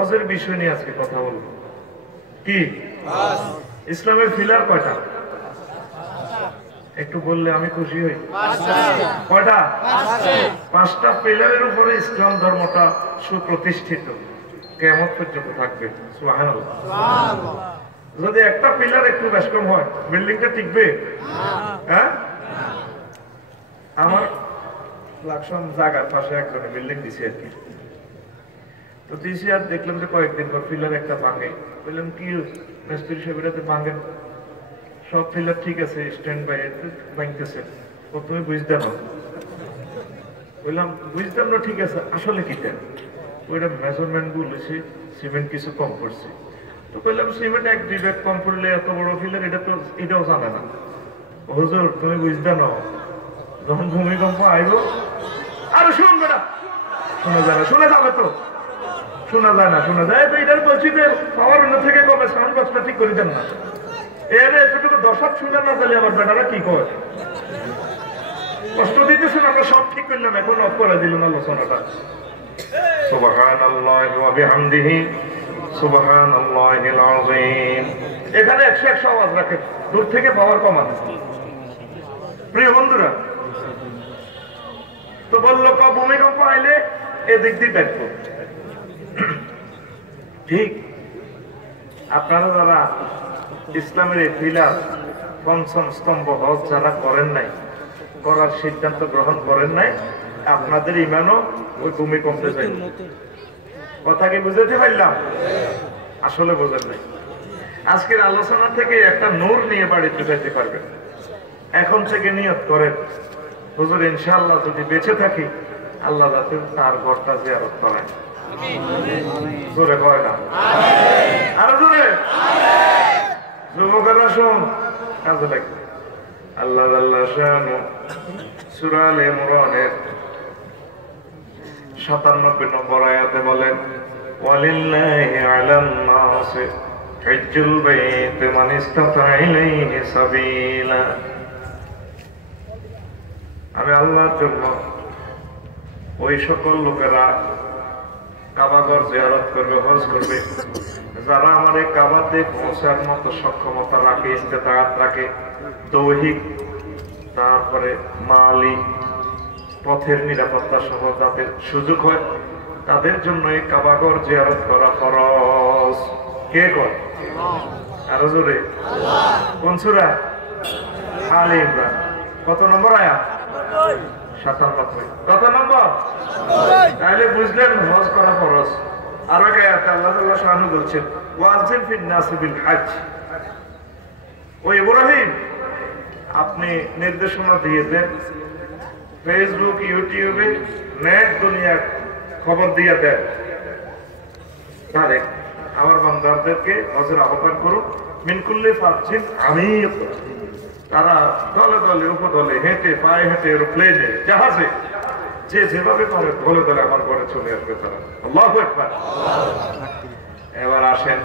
হজের বিষয় নিয়ে আজকে কথা বলবো। কি ইসলামের পিলার কয়টা? একটু বললে আমি খুশি হই। কয়টা? পাঁচটা পিলারের উপরে ইসলাম ধর্মটা সুপ্রতিষ্ঠিত, কিয়ামত পর্যন্ত থাকবে। সুবহানাল্লাহ। যদি একটা পিলার একটু ব্যস্কম হয়, বিল্ডিংটা টিকবে? হ্যাঁ, আমার লাকসাম জায়গার পাশে একজনে বিল্ডিং দিছে আর কি। তো দিছি আর দেখলাম যে কয়েকদিন পর পিলার একটা ভাঙে। বললাম কি মিস্ত্রি সাহেব এটাতে ভাঙেন? সব পিলার ঠিক আছে, স্ট্যান্ড বাই ভাঙতেছে। তুমি বুঝতে না? বললাম বুঝতাম না, ঠিক আছে আসলে কি দেন? ওইটা মেজারমেন্ট বলেছি, সিমেন্ট কিছু কম করছে। তো বললাম সিমেন্ট 1-2 ব্যাগ কম করলে এত বড় পিলার, এটা তো এটাও জানে না। হুজুর তুমি বুঝতে না, যখন ভূমিকম্প আইব আর শুনবে না, শোনা যায় না, শোনা যাবে তো, শোনা যায় না, শোনা যায় তো। এটার বলছি যে পাওয়ার অন্য থেকে কমে, সাউন্ড বক্সটা ঠিক করে দেন না। এর এতটুকু দশাত শুনে না তাহলে আমার বেটারা কি করে? কষ্ট দিতেছেন, আমরা সব ঠিক করলাম, এখন অফ করে দিলেন আলোচনাটা। সুবহানাল্লাহি ওয়া বিহামদিহি সুবহানাল্লাহিল আযীম। এখানে 100 আওয়াজ রাখে, দূর থেকে পাওয়ার কমান। প্রিয় বন্ধুরা, তো বললো ভূমিকম্প আইলে এদিক দিয়ে দেখবো। ঠিক আপনারা যারা ইসলামের এই পিলার পঞ্চম স্তম্ভ হজ যারা করেন নাই, করার সিদ্ধান্ত গ্রহণ করেন নাই, আপনাদের ইমানও ওই ভূমিকম্পে যায়। কথা কি বুঝাতে পারলাম? আসলে বোঝেন নাই। আজকের আলোচনা থেকে একটা নূর নিয়ে বাড়িতে যেতে পারবেন। এখন থেকে নিয়ত করেন, হুজুর ইনশাআল্লাহ যদি বেঁচে থাকি আল্লাহ যাতে তার ঘরটা জিয়ারত করেন। জোরে কয় না? আরো জোরে। যুবকেরা শুন, কাজে লাগবে। আল্লাহ আল্লাহ শানু সূরা আলে ইমরানের 97 নম্বর আয়াতে বলেন, ওয়ালিল্লাহি আলান নাসি হিজ্জুল বাইতি মান ইসতাতা ইলাইহি সাবিলা। আমি আল্লাহর জন্য ওই সকল লোকেরা কাবাঘর জিয়ারত করবে, হজ করবে, যারা আমার এই কাবাতে পৌঁছার মতো সক্ষমতা রাখে, ইস্তেতাআত রাখে, দৈহিক তারপরে মালি পথের নিরাপত্তা সহ যাদের সুযোগ হয়, তাদের জন্য এই কাবাঘর জিয়ারত করা ফরজ। কে করে? আরো জোরে। কোন সূরা? আলে ইমরান। কত নম্বর আয়াত? 97। কত নম্বর? তাহলে বুঝলেন হজ করা ফরজ। আর এক আয়াতে আল্লাহ তাআলা শানু বলছেন, ওয়াজিল ফিন নাসি বিল হজ। ও ইব্রাহিম, আপনি নির্দেশনা দিয়ে দেন, ফেসবুক, ইউটিউবে, নেট দুনিয়া খবর দিয়ে দেন, তাহলে আমার বান্দাদেরকে হজের আহ্বান করুন। মিন কুল্লি ফাজ্জিন আমিক, তারা দলে দলে উপদলে হেঁটে, পায়ে হেঁটে, এরোপ্লেনে, জাহাজে, যে যেভাবে পারে দলে দলে আমার ঘরে চলে আসবে তারা। আল্লাহু আকবার। এবার আসেন,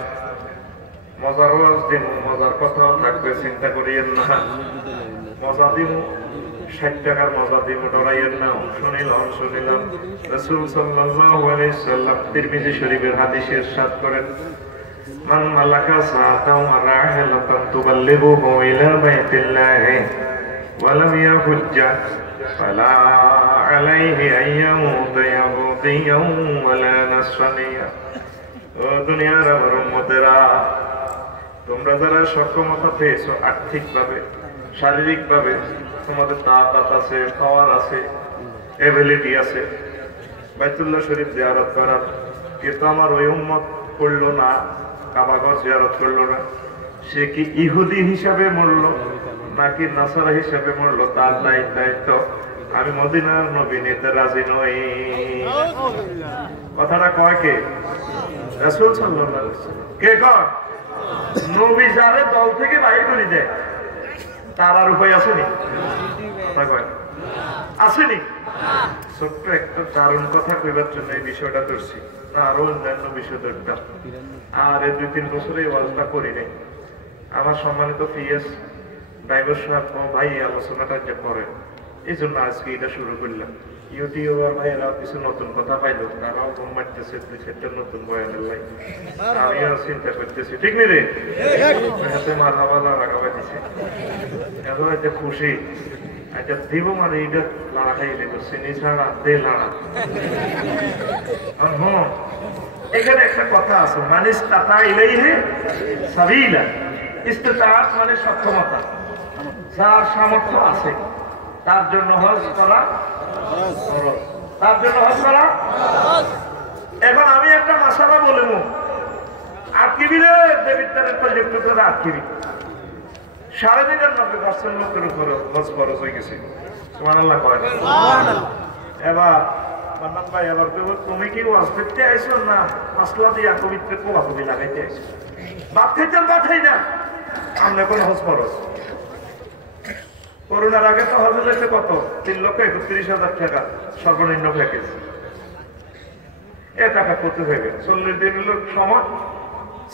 মজার ওয়াজ দিন, মজার কথা থাকবে, চিন্তা করিয়েন না। মজা দিব, 60 টাকার মজা দিব, ডরাইয়েন না। শুনিলাম রাসূল সাল্লাল্লাহু আলাইহি সাল্লাম তিরমিজি শরীফের হাদিসে ইরশাদ করেন, মান মালাকা সাআতাও রাহিলাতান তুবাল্লিগুহু ইলা বাইতিল্লাহি ওয়া লাম ইয়াহুজ্জা ফালা আলাইহি আইয়ামুতা ইয়াহুদিয়াও ওয়ালা নাসরানিয়া। ও দুনিয়ার আমার উম্মতেরা, তোমরা যারা সক্ষমতা পেয়েছো আর্থিকভাবে, শারীরিকভাবে, তোমাদের তাকাত আছে, পাওয়ার আছে, এবিলিটি আছে, বাইতুল্লাহ শরীফ জিয়ারত করার, কিন্তু আমার ওই উম্মত করলো না, কাবাঘর জিয়ারত করলো না, সে কি ইহুদি হিসাবে মরলো নাকি নাসারা হিসাবে মরলো তার দায়িত্ব আমি মদিনার নবী নিতে রাজি নই। কথাটা কয় কে? রাসূল সাল্লাল্লাহু আলাইহি ওয়াসাল্লাম। কে কয়? নবী যারে দল থেকে বাইর করে দেয় তার আর উপায় আসেনি? কথা কয় আসেনি? ছোট্ট একটা দারুণ কথা কইবার জন্য এই বিষয়টা ধরছি, আরো অন্যান্য বিষয় ধরতাম। আর এই 2-3 বছরে এই ওয়াজটা করি নাই। আমার সম্মানিত পিএস ড্রাইভার সাহেব ও ভাই আলোচনাটা যে করেন, এই জন্য আজকে এটা শুরু করলাম। ইউটিউবার ভাইয়েরা কিছু নতুন কথা পাইলো, তারাও ঘুম মারতেছে 2-4টা নতুন বয়ানের লাই। আমিও চিন্তা করতেছি, ঠিক নেই রে? হাতে মার হাওয়া লাগাবাই দিছে, এখন একটা খুশি একটা দিব মানে এটা লাড়া খাই দেব, চিনি ছাড়া দে লাড়া। এখানে একটা কথা আছে, মানে ইস্তাতা ইলাইহি সাবিলা। ইস্তিতাআত মানে সক্ষমতা, যার সামর্থ্য আছে তার জন্য হজ করা ফরজ, তার জন্য হজ করা। এখন আমি একটা মাসালা বলবো, আটকিবি রে দেবিদ্বারের প্রজেক্ট করে আটকিবি। 93% লোকের উপর হজ ফরজ হয়ে গেছে, সুবহানাল্লাহ কয় না? এবার মান্নান ভাই এবার তুমি কি ওয়াজ করতে আইছো না মাসলা দিয়া কবিত্রে কোলাকুলি লাগাইতে আইছো? বাদ খাইতেন বাদ খাই না, আমরা কোন হজ ফরজ। করোনার আগে তো হজ হয়েছে কত? 3,31,000 টাকা সর্বনিম্ন প্যাকেজ। এ টাকা করতে হয়ে গেল 40 দিনের সময়,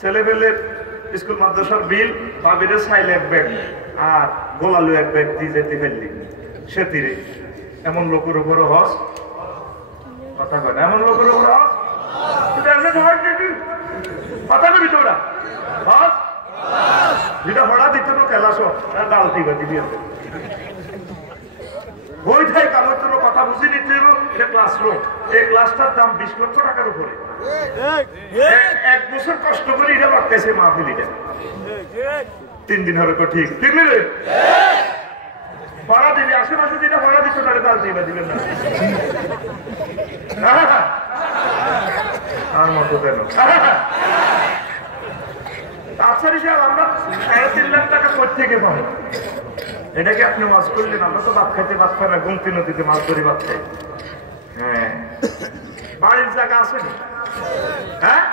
ছেলে পেলে স্কুল মাদ্রাসার বিল, বাবিরে ছাইল এক ব্যাগ আর গোলালু এক ব্যাগ দিয়ে যেতে ফেললি সে তীরে। এমন লোকের উপরও হজ, কথা কয় না, এমন লোকের উপর হজ কথা কবি তো ওরা হজ যেটা হড়া দিত না কেলাস ডাল দিবে দিবি বই থাকে কারোর জন্য কথা বুঝে নিতে হবে। এটা ক্লাসরুম, এই ক্লাসটার দাম 20 লক্ষ টাকার উপরে। 1 বছর কষ্ট করে এটা বাড়তেছে মাহফিলিটা, 3 দিন হবে তো ঠিক ঠিক নেই ভাড়া দিবি। আশেপাশে যেটা ভাড়া দিচ্ছ তাহলে ডাল দিবে দিবেন না আর মতো কেন? তাছাড়া হিসাব আমরা 3.5 লাখ টাকা কোথেকে পাবো? এটাকে আপনি মাছ করলেন, আমরা তো ভাত খাইতে ভাত খাই না, গুমতি নদীতে মাছ ধরে ভাত খাই। হ্যাঁ, বাড়ির জায়গা আছে না? হ্যাঁ,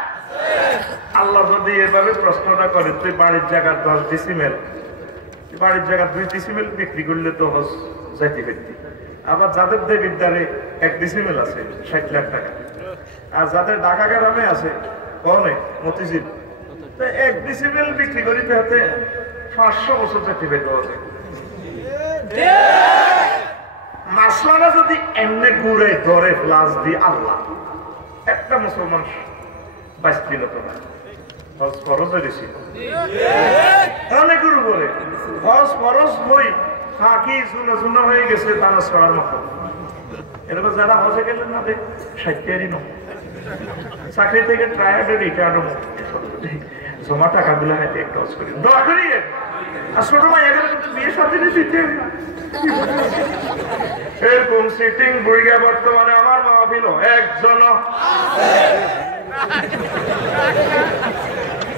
আল্লাহ যদি এভাবে প্রশ্নটা করে তুই বাড়ির জায়গার 10 ডিসিমেল, বাড়ির জায়গা 2 ডিসিমেল বিক্রি করলে তো হজ যাইতে ফেরতি। আবার যাদের দেবিদ্বারে 1 ডিসিমেল আছে 60 লাখ টাকা, আর যাদের ঢাকা গ্রামে আছে কনে মতিঝিল 1 ডিসিমেল বিক্রি করিতে হাতে 500 বছর যাইতে ফেরতে হবে। মাসলাটা যদি এমনি ঘুরে ধরে প্লাস দি আল্লাহ একটা মুসলমান বাঁচতে হতো না। হজ ফরজ হয়েছে অনেক গুরু বলে হজ ফরজ বই ফাঁকি জুনা জুনা হয়ে গেছে তারা ছড়ার মতো। এরকম যারা হজে গেলেন না দেখ 60 ন চাকরি থেকে ট্রায়ার্ডে রিটায়ার্ড জমা টাকাগুলো হাতে একটা হজ করি দোয়া করি। আর ছোট ভাই এখানে কিন্তু বিয়ে সাথে দিতে এরকম সিটিং বুড়িয়া বর্তমানে আমার মাহফিল একজন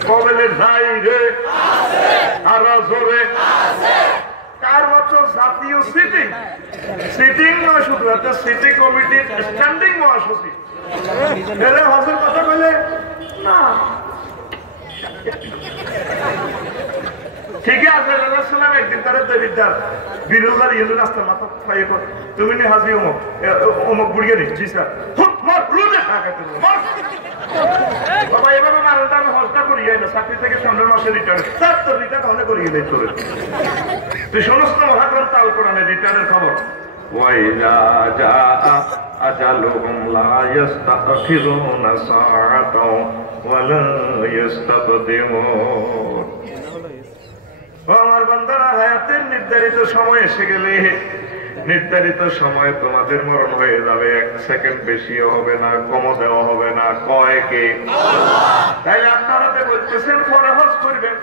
কবেলে নাই রে আর জোরে কার বছর জাতীয় সিটিং সিটিং নয়, শুধু একটা সিটি কমিটির স্ট্যান্ডিং মহাসচিব এরা হজের কথা বলে না। ঠিকই আছে, রাসূলুল্লাহ একদিন তার দেবিদ্দার বিরুবার ইয়েলো রাস্তা মাথা খাইয়ে কর তুমি নি হাজি অমুক অমুক বুড়িয়ে নি জি স্যার বাবা এভাবে মারলটা আমি হজটা করি যাই না, চাকরি থেকে সামনের মাসে রিটার্ন স্যার তোর রিটার্ন অনেক করিয়ে দেয় চলে। তুই শোনস না মহাগ্রন্থ তাল কোরআনে রিটার্নের খবর ওয়াইদা জাআ আজালুহুম লা ইস্তাখিরুনা সাআতাও ওয়া লা ইস্তাকদিমুন। আমার বান্দারা হায়াতের নির্ধারিত সময় এসে গেলে নির্ধারিত সময় তোমাদের মরণ হয়ে যাবে, 1 সেকেন্ড বেশিও হবে না, কমও দেওয়া হবে না। কয়েকে তাই আপনারা বলতেছেন পরে হজ করবেন,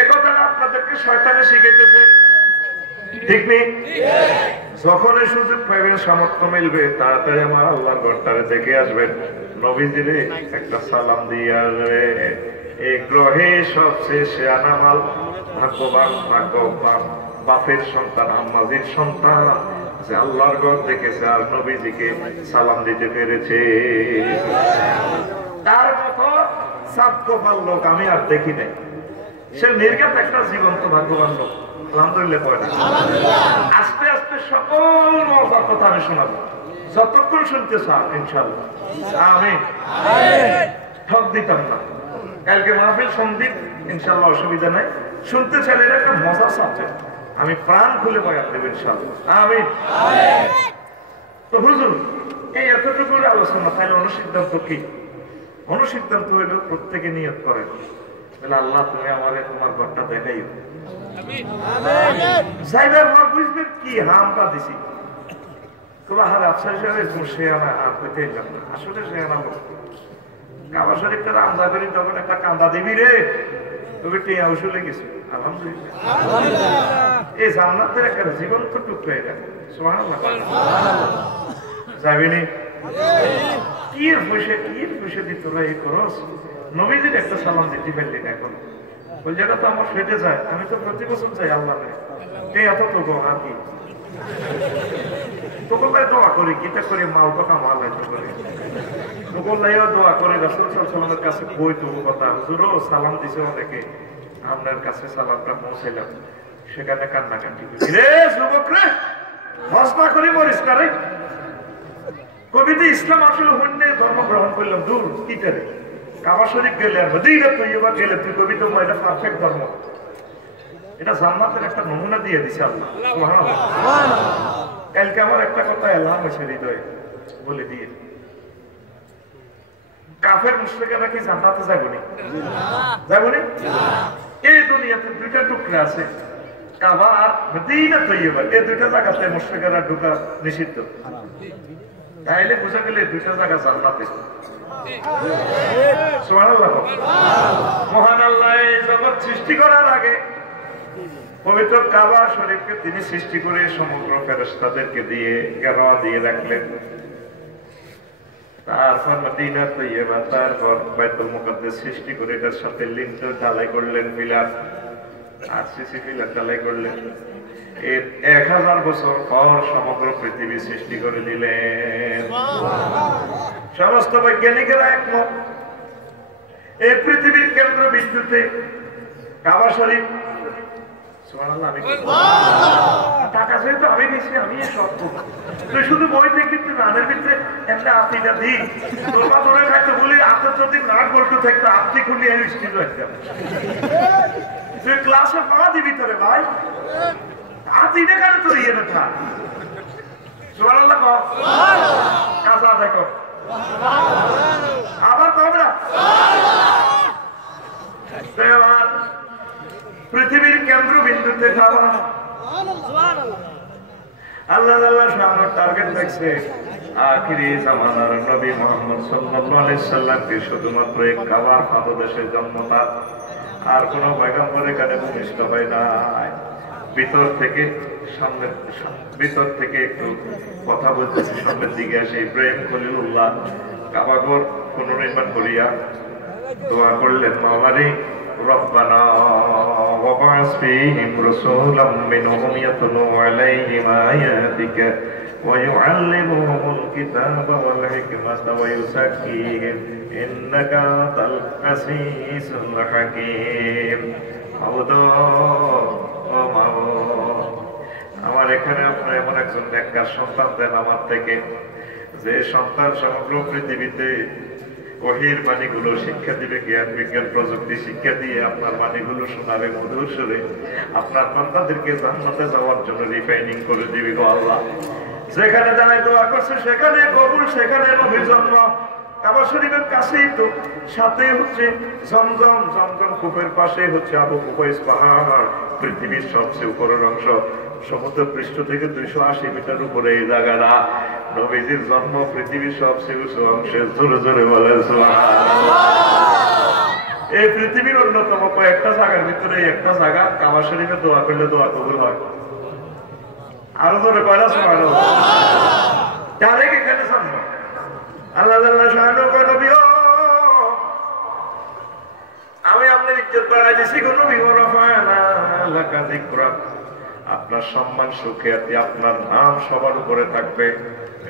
এ কথাটা আপনাদেরকে শয়তানে শিখাইতেছে, ঠিক নেই? যখনই সুযোগ পাইবেন সামর্থ্য মিলবে তাড়াতাড়ি আমার আল্লাহর ঘরটারে দেখে আসবেন, নবীজিরে একটা সালাম দিয়ে আসবে। এই গ্রহে সবচেয়ে শেয়ানা মাল ভাগ্যবান ভাগ্যবান বাপের সন্তান আম্মাজির সন্তান যে আল্লাহর ঘর দেখেছে আর নবীজিকে সালাম দিতে পেরেছে। তার মতো সাবকোপাল লোক আমি আর দেখি নাই। সে নির্ঘাত একটা জীবন্ত ভাগ্যবান লোক, আলহামদুলিল্লাহ কয় না? আস্তে আস্তে সকল মজার কথা আমি শোনাবো, যতক্ষণ শুনতে চান ইনশাআল্লাহ। আমিন। ঠক দিতাম না। কালকে মাহফিল সন্দীপ ইনশাআল্লাহ, অসুবিধা নাই। শুনতে চাইলে একটা মজা সাবজেক্ট, আমি প্রাণ খুলে বয়ান দেব ইনশাআল্লাহ। আমিন। তো হুজুর এই এতটুকু আলোচনা, তাহলে অনুসিদ্ধান্ত কি? অনুসিদ্ধান্ত হইল প্রত্যেকে নিয়ত করেন, তাহলে আল্লাহ তুমি আমারে তোমার ঘরটা দেখাইও। সাইবার মা বুঝবেন কি হামটা দিছি তোমার হার আফসার হিসাবে সে আনা আর পেতে এলাম না, আসলে সে আনা লোক কাবা শরীফটা রামদা করি তখন একটা কান্দা দিবি রে, তুমি টিয়া উসুলে গেছো। আলহামদুলিল্লাহ এই জান্নাতের একটা জীবন তো টুকরো এটা। সুবহানাল্লাহ যাবিনি কি পয়সা দিত এই খরচ। নবীজির একটা সালাম দিতে পারলি না এখন, ওই জায়গা তো আমার ফেটে যায়। আমি তো প্রতি বছর চাই আল্লাহ এত তো আর কি তোকে দোয়া করি, গীতা করি, মাল কথা মাল হয়তো করি তোকে দোয়া করে রাসূল সাল্লাল্লাহু আলাইহি ওয়াসাল্লামের কাছে কই তবু কথা, হুজুরও সালাম দিছে অনেকে, আপনার কাছে সালামটা পৌঁছাইলাম, সেখানে কান্নাকাটি রে যুবক রে হসনা করি মরিস না রে। কবিতে ইসলাম আসলে হন্যে ধর্ম গ্রহণ করলাম দূর কিটারে কাবা শরীফ গেলে আর মদিনা তৈয়বা গেলে তুই কবি তো এটা পারফেক্ট ধর্ম, এটা জান্নাতের একটা নমুনা দিয়ে দিছে আল্লাহ। সুবহানাল্লাহ কালকে আমার একটা কথা এলাম হয়েছে হৃদয়ে বলে দিয়ে, কাফের মুশরিকরা কি জান্নাতে যাবেনি? যাবেনি? এই দুনিয়াতে দুইটা টুকরা আছে, কাবা আর মদিনা তৈয়বা, এই দুইটা জায়গাতে মুশরিকরা ঢোকা নিষিদ্ধ। তাইলে বোঝা গেলে দুইটা জায়গা জান্নাতে। সুবহানাল্লাহ মহান আল্লাহ এই জগৎ সৃষ্টি করার আগে পবিত্র কাবা শরীফকে তিনি সৃষ্টি করে সমগ্র ফেরেশতাদেরকে দিয়ে গেরোয়া দিয়ে রাখলেন। তারপর মদিনা তৈয়বা, তারপর বাইতুল মুকাদ্দাস সৃষ্টি করে এটার সাথে লিন্টার ঢালাই করলেন, পিলার আর সিসি পিলার ঢালাই করলেন। এর 1000 বছর পর সমগ্র পৃথিবী সৃষ্টি করে দিলেন। সমস্ত বৈজ্ঞানিকেরা একমত এই পৃথিবীর কেন্দ্রবিন্দুতে কাবা শরীফ। সুবহানাল্লাহ আমি টাকা যেহেতু আমি গেছি আমি সব তুই শুধু বই থেকে রানের ভিতরে একটা আতিটা দিই তোরা তোরা খাইতে বলি আপনার যদি নাট বল্টু থাকতো আপনি খুলি আমি স্টিল রাখতাম। তুই ক্লাসে পা দিবি তোরে ভাই আতিটা কেন তোর ইয়ে না। সুবহানাল্লাহ কাজা দেখো আবার তোমরা পৃথিবীর কেন্দ্রবিন্দুতে যাওয়া আল্লাহ আল্লাহ টার্গেট দেখছে আখিরি জামানার নবী মুহাম্মদ সাল্লাল্লাহু আলাইহি সাল্লামকে শুধুমাত্র এক কাবার পাদদেশে জন্ম তার, আর কোন পয়গম্বর এখানে ভূমিষ্ঠ হয় নাই। ভিতর থেকে একটু কথা বলতেছি, সামনের দিকে আসে ইব্রাহিম খলিলুল্লাহ কাবাঘর পুনর্নির্মাণ করিয়া দোয়া করলেন, মাওলারে রব্বানা ওয়াবাস ফীহিম রাসূলাম মিনহুম ইয়াতলু আলাইহিম আয়াতিকা ওয়া ইউআল্লিমুহুমুল কিতাবা ওয়াল হিকমাতা ওয়া ইউযাক্কিহিম ইন্নাকা আনতাল আসীসুল হাকীম। আমার এখানে আপনার এমন একজন নেককার সন্তান দেন আমার থেকে, যে সন্তান সমগ্র পৃথিবীতে ওহীর বাণীগুলো শিক্ষা দিবে, জ্ঞান বিজ্ঞান প্রযুক্তি শিক্ষা দিয়ে আপনার বাণীগুলো শোনাবে মধুর সুরে, আপনার বান্দাদেরকে জান্নাতে যাওয়ার জন্য রিফাইনিং করে দিবি গো আল্লাহ। যেখানে দাঁড়ায় দোয়া করছে সেখানে কবুল, সেখানে নবীর জন্ম। কাবা শরীফের কাছেই তো, সাথে হচ্ছে জমজম, জমজম কূপের পাশে হচ্ছে আবু কুবাইস পাহাড়, পৃথিবীর সবচেয়ে উপরের অংশ, সমুদ্র পৃষ্ঠ থেকে 280 মিটার উপরে এই জায়গাটা। নবীজির জন্ম পৃথিবীর সবচেয়ে উঁচু অংশে, জোরে জোরে বলে সুবহানাল্লাহ। এই পৃথিবীর অন্যতম কয়েকটা জায়গার ভিতরে একটা জায়গা কাবা শরীফে দোয়া করলে দোয়া কবুল হয়। আরো জোরে কয়লা সুবহানাল্লাহ। ডাইরেক্ট এখানে জন্ম আল্লাহ আল্লাহ শাহানু নবী, আমি আপনার ইজ্জত বাড়াই দিছি গো নবী, ওয়ারাফা'না লাকা যিকরাক, আপনার সম্মান সুখ্যাতি, আপনার নাম সবার উপরে থাকবে।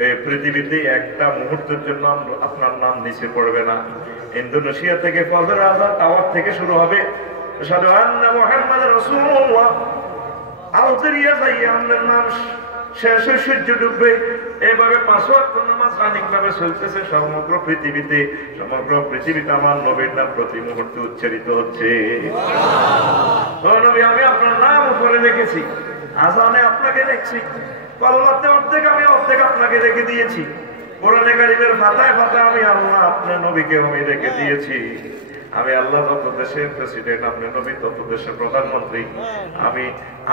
এই পৃথিবীতে একটা মুহূর্তের জন্য আপনার নাম নিচে পড়বে না। ইন্দোনেশিয়া থেকে ফজর আযান টাওয়ার থেকে শুরু হবে, আশহাদু আন্না মুহাম্মাদুর রাসূলুল্লাহ, আলজেরিয়া যাইয়া আপনার নাম শেষ হয়ে সূর্য ডুববে। এইভাবে 5 ওয়াক্ত নামাজ রানিং ভাবে চলতেছে সমগ্র পৃথিবীতে। সমগ্র পৃথিবীতে আমার নবীর নাম প্রতি মুহূর্তে উচ্চারিত হচ্ছে। নবী আমি আপনার নাম উপরে রেখেছি, আজানে আপনাকে দেখছি, কলমাতে অর্ধেক আমি অর্ধেক আপনাকে রেখে দিয়েছি, কোরআনে কারিমের ফাতায় ফাতায় আমি আল্লাহ আপনার নবীকে আমি রেখে দিয়েছি। আমি আল্লাহ যত দেশের প্রেসিডেন্ট, আপনি নবী তত দেশের প্রধানমন্ত্রী।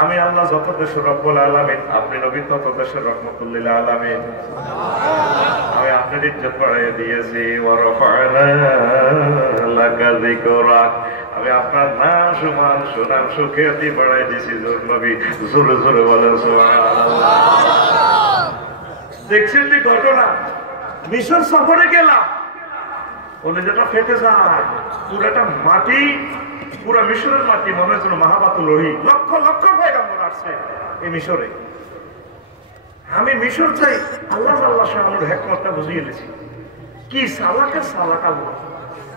আমি আল্লাহ যত দেশের রব্বুল আলামিন, আপনি নবী তত দেশের রহমতুল্লিল আলামিন। আমি আপনার ইজ্জত বাড়িয়ে দিয়েছি। আমি আপনার নাম সুমান সুনাম সুখ্যাতি বাড়াই দিয়েছি। নবী জোরে জোরে বলেন সুবহানাল্লাহ। দেখছেন যে ঘটনা, মিশর সফরে গেলাম, যেটা ফেটে যায় পুরাটা মাটি, পুরা মিশরের মাটি মনে হয়েছিল মাহাবাতুল রহি, লক্ষ লক্ষ পয়গম্বর আসছে এই মিশরে। আমি মিশর চাই, আল্লাহ আল্লাহ শাহর হেকমতটা বুঝিয়ে গেছি। কি সালাকা সালাকা বল,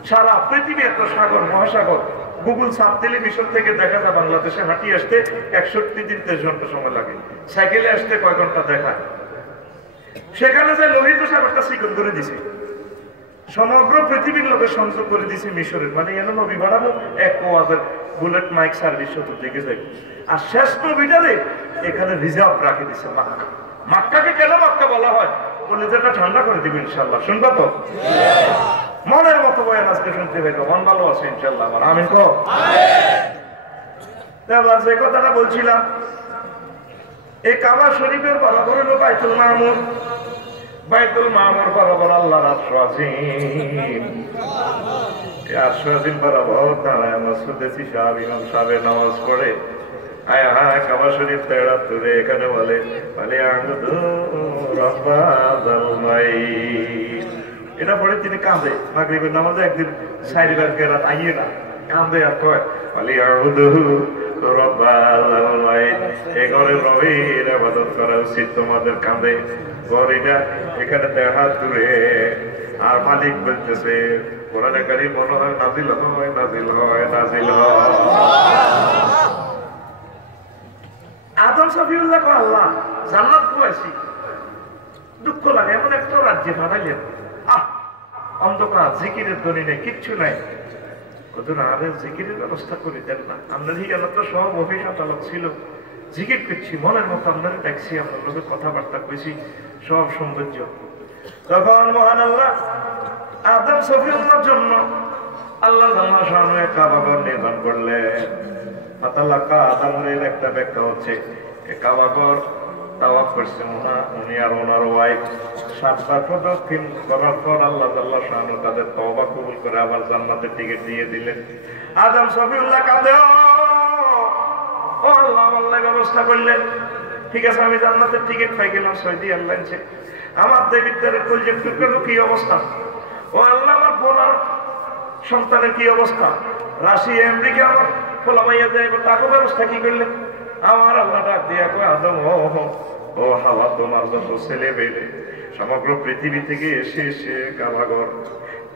সারা পৃথিবী এত সাগর মহাসাগর, গুগল সাপ দিলে মিশর থেকে দেখা যায় বাংলাদেশে হাঁটি আসতে 61 দিন 23 ঘন্টা সময় লাগে, সাইকেলে আসতে কয় ঘন্টা দেখায়। সেখানে যে লোহিত সাগরটা চিকন করে দিছে, সমগ্র পৃথিবীর লোকের সংযোগ করে দিছে মিশরের। মানে এন নবী বাড়াবো এক ওয়াজের বুলেট মাইক সার্ভিস চতুর্দিকে যাই। আর শেষ নবীটারে এখানে রিজার্ভ রাখে দিছে মক্কা। মক্কাকে কেন মক্কা বলা হয়? বলে যেটা ঠান্ডা করে দিবে ইনশাল্লাহ। শুনবা তো? মনের মতো বয়ান আজকে শুনতে পাইবো, মন ভালো আছে ইনশাল্লাহ আমার। আমিন কো। এবার যে কথাটা বলছিলাম, এই কাবা শরীফের বরাবর হলো বাইতুল মামুর। বাইতুল মামুর বরাবর আল্লাহর আরশ আজিম। এই আরশ আজিম বরাবর দাঁড়ায় মসজিদে সাহাব ইমাম সাহেব নামাজ পড়ে। আয় হায় কাবা শরীফ তেড়া তুলে এখানে বলে আবুদু রাব্বাল বাইত। এটা পড়ে তিনি কাঁদে। মাগরিবের নামাজে একদিন সাইডবার কেরাত আইয়ে না, কাঁদে আর কয় আবুদু রাব্বাল বাইত। এই ঘরের রবের ইবাদত করা উচিত তোমাদের। কাঁদে গরিটা এখানে দেখা দূরে। আর মালিক বলতেছে কোরআনে কারীম মনে হয় নাজিল হয় নাজিল হয় নাজিল হয়। আদম সফিউল্লাহ কো আল্লাহ জান্নাত খুয়াইছি, দুঃখ লাগে এমন একটা রাজ্যে পাঠাইলেন। অন্ধকার, জিকিরের ধ্বনি নেই, কিচ্ছু নাই। ওদের আরে জিকিরের ব্যবস্থা করে দেন না। আপনার হিয়ানো তো সব অফিস আদালত ছিল, জিকির করছি মনের মতো, আপনারা দেখছি, আপনার লোকের কথাবার্তা কইছি, সব সৌন্দর্য। তখন মহান আল্লাহ আদম সফিউল্লাহর জন্য আল্লাহ কাবাঘর নির্মাণ করলেন। আদমের একটা ব্যাখ্যা হচ্ছে কাবাঘর তাওয়াফ করছে উনি আর ওনার ওয়াইফ 7 বার প্রদক্ষিণ করার পর আল্লাহ তাদের তওবা কবুল করে আবার জান্নাতের টিকিট দিয়ে দিলেন। আদম সফিউল্লাহ কাঁদে, ও আল্লাহ আল্লাহ ব্যবস্থা করলেন, ঠিক আছে আমি জান্নাতের টিকিট পাই গেলাম, সৌদি এয়ারলাইন্সে। আমার দেবিদ্দারের কলজের টুকরো কি অবস্থা? ও আল্লাহ আমার বোনার সন্তানের কি অবস্থা? রাশিয়া আমেরিকা আমার ফলামাইয়া যায়, তাকে ব্যবস্থা কি করলেন? আমার আল্লাহ ডাক দিয়া কয় আদম ও হাওয়া, তোমার যত ছেলে মেয়ে সমগ্র পৃথিবী থেকে এসে এসে কাবাঘর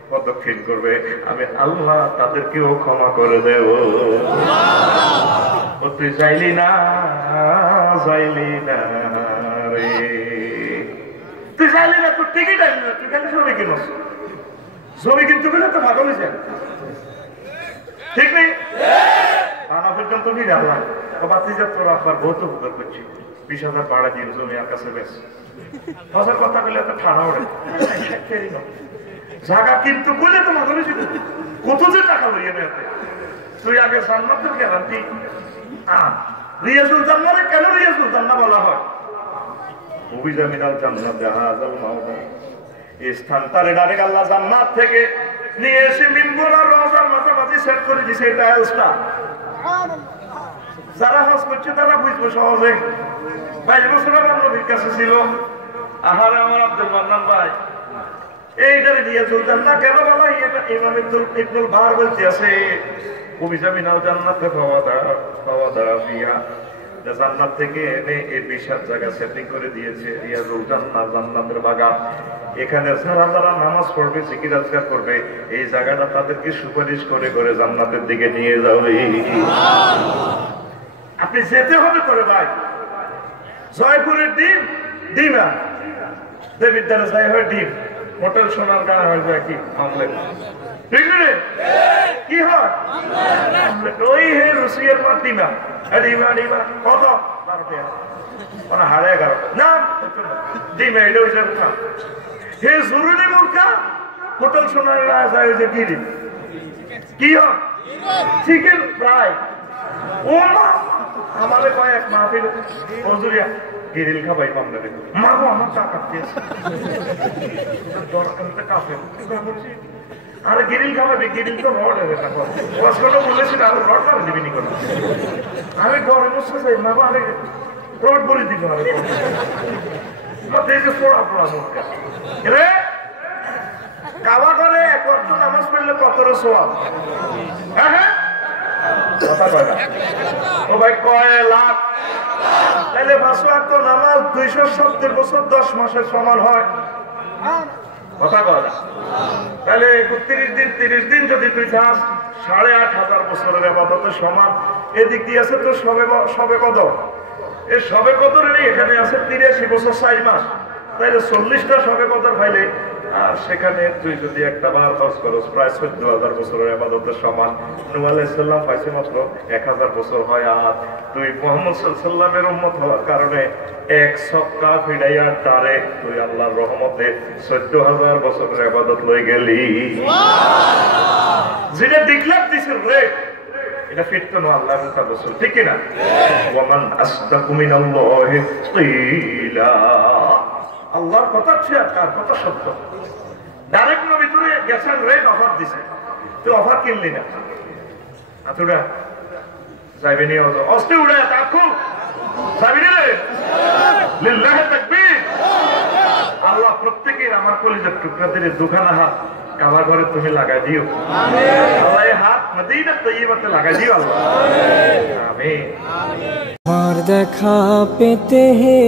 প্রদক্ষিণ করবে, আমি আল্লাহ তাদেরকেও ক্ষমা করে দেব। তুই যাইলি না রে, তুই যাইলি না, তোর টিকিট আইলি না, তুই খালি ছবি কিনস। ছবি কিনতে গেলে তো ভালো হয়েছে, ঠিক নেই? টানা পর্যন্ত ফিরে আল্লাহ বাতিজা তোর আপনার বহুত উপকার করছি, 20,000 ভাড়া দিয়ে জমি আর কাছে বেশ ফসল কথা বলে এত ঠাড়া ওড়ে জায়গা কিন্তু বলে তো ভালো হয়েছিল। কত যে টাকা লইয়ে নেতে তুই আগে জান্নাতের গ্যারান্টি। রিয়াজুল জান্নাতে কেন রিয়াজুল জান্নাত বলা হয়? অভিজামিনাল জান্নাত জাহাজাল মাওদা, এই স্থান তারে ডাইরেক্ট আল্লাহ জান্নাত থেকে নিয়ে এসে মিম্বর আর রওজার মাঝামাঝি সেট করে দিয়েছে এই টাইলসটা। যারা হজ করছে তারা বুঝবো সহজে। 22 বছর আমার নবীর কাছে ছিল। আহারে আমার আব্দুল মান্নান ভাই, এইটারে রিয়াজুল জান্নাত কেন বলা? এটা ইমাম ইবনুল বার বলতে আছে অভিজামিনাল জান্নাতে ফাওয়াদা ফিহা, জান্নাত থেকে এনে এই বিশাল জায়গা সেটিং করে দিয়েছে রিয়াজুল জান্নাত, জান্নাতের বাগান। এখানে যারা যারা নামাজ পড়বে, জিকির আজকার করবে, এই জায়গাটা তাদেরকে সুপারিশ করে করে জান্নাতের দিকে নিয়ে যাবে। আপনি যেতে হবে করে ভাই। জয়পুরের ডিম ডিমা দেবিদ্দারে যাই হয় ডিম, হোটেল সোনার গান হয়ে যায় কি আমলেট, ঠিক রে? কি হয় ওই হে রুসিয়ার মা ডিমা ডিমা ডিমা কত 12 টাকা মানে 11:30 না ডিমে এটা হইছে না হে জরুরি মুরগা হোটেল সোনার রাজ আয়োজে গিরি কি হয় চিকেন ফ্রাই ও মা আমাদের কয়েক মাহফিল হজুরিয়া গিরিল খাবাই পাবনা দেখো মা গো আমার টাকা দিয়েছে দরকারতে কাফে আরে গিরিল খাবাবি গিরিল তো রড হবে না কষ্ট বলেছিল আর রড করে দিবি নি কোনো আমি ঘরে বসে যাই মা গো আরে রড বলে দিব আরে মতে যে পোড়া পোড়া মুখটা রে কাবা করে এক ওয়াক্ত নামাজ পড়লে কত সওয়াব হ্যাঁ হ্যাঁ কথা কয় না ও ভাই কয় লাখ তাহলে 5 ওয়াক্ত নামাজ 270 বছর 10 মাসের সমান হয় কথা কয় না তাহলে 31 দিন 30 দিন যদি তুই যাস 8,500 বছরের ইবাদতের সমান এদিক দিয়ে আছে তো সবে কদর এই সবে কদরের এখানে আছে 83 বছর 4 মাস তাইলে 40টা সবে কদর পাইলে আর সেখানে তুই যদি একটা বার খরচ করস প্রায় 14,000 বছরের ইবাদতের সমান নূহ আলাইহিস সালাম পাইছে মাত্র 1000 বছর হয় আর তুই মুহাম্মদ সাল্লাল্লাহু আলাইহি সাল্লামের উম্মত হওয়ার কারণে এক সপ্তাহ ফিরাইয়া তারে তুই আল্লাহর রহমতে 14,000 বছরের ইবাদত লই গেলি সুবহানাল্লাহ যেটা দেখলাম দিছেন রে এটা ফিরতো না আল্লাহর রাসূল ঠিক কি না ওয়ামান আসদাকু মিনাল্লাহি কিলা আল্লাহর কথা ছিল কার কথা সত্য ডাইরেক্ট নবী তুই গেছেন রেট অফার দিছে তুই অফার কিনলি না আতুরা যাইবে নি অস্তে উড়ে তাকু যাবি রে লিল্লাহি তাকবীর আল্লাহ প্রত্যেকের আমার কলিজার টুকরা দিয়ে দুখানা হাত কাবা ঘরে তুমি লাগাই দিও আমিন আল্লাহ এই হাত মদিনা তৈয়বাতে লাগাই দিও আল্লাহ আমিন আমিন আর দেখা পেতে হে